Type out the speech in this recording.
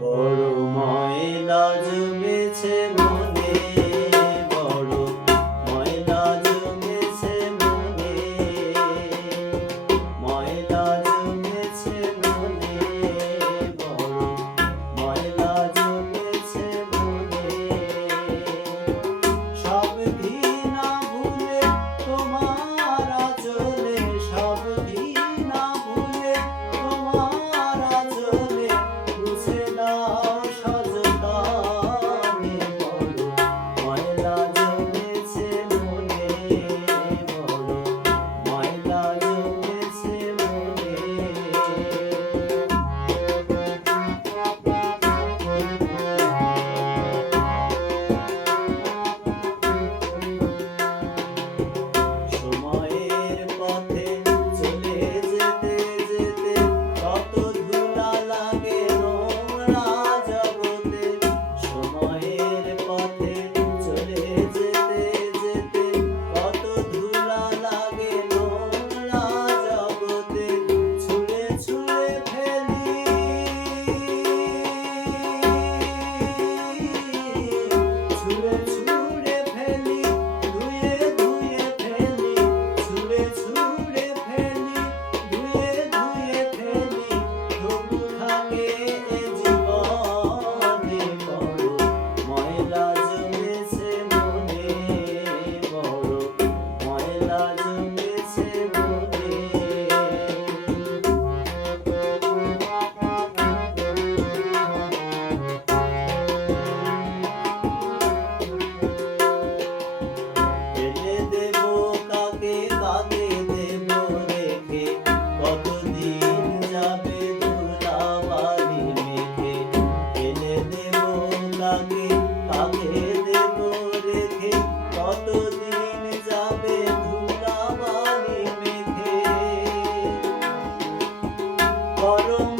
বড় ময়লা জমেছে মনে, বড় ময়লা জমেছে মনে, ময়লা জমেছে মনে, বড় ময়লা জমেছে মনে। সব ঘৃণা ভুলে তোমার আঁচলে, সব ঘৃণা ভুলে তোমার আঁচলে মুছে দাও সযতনে। বড় ময়লা জমেছে মনে, বড় ময়লা জমেছে মনে। সময়ের পথে চলে যেতে যেতে কত ধুলা লাগে নোংরা জগতে। সময়ের পথে চলে যেতে যেতে কত ধুলা লাগে নোংরা জগতে। ছুঁড়ে ছুঁড়ে ফেলি, ছুঁড়ে ছুঁড়ে ফেলি, ধুয়ে ধুয়ে ফেলি, ছুঁড়ে ছুঁড়ে ফেলি, ধুয়ে ধুয়ে ফেলি, তবু থাকে এ জীবনে। বড় ময়লা জমেছে মনে, বড় ময়লা জমেছে মনে। ফেলে দেব কাকে, কাকে দেব রেখে, কতদিন যাবে ধুলাবালি মেখে। ফেলে দেব কাকে, কাকে দেব রেখে, কতদিন যাবে ধুলাবালি মেখে। গরম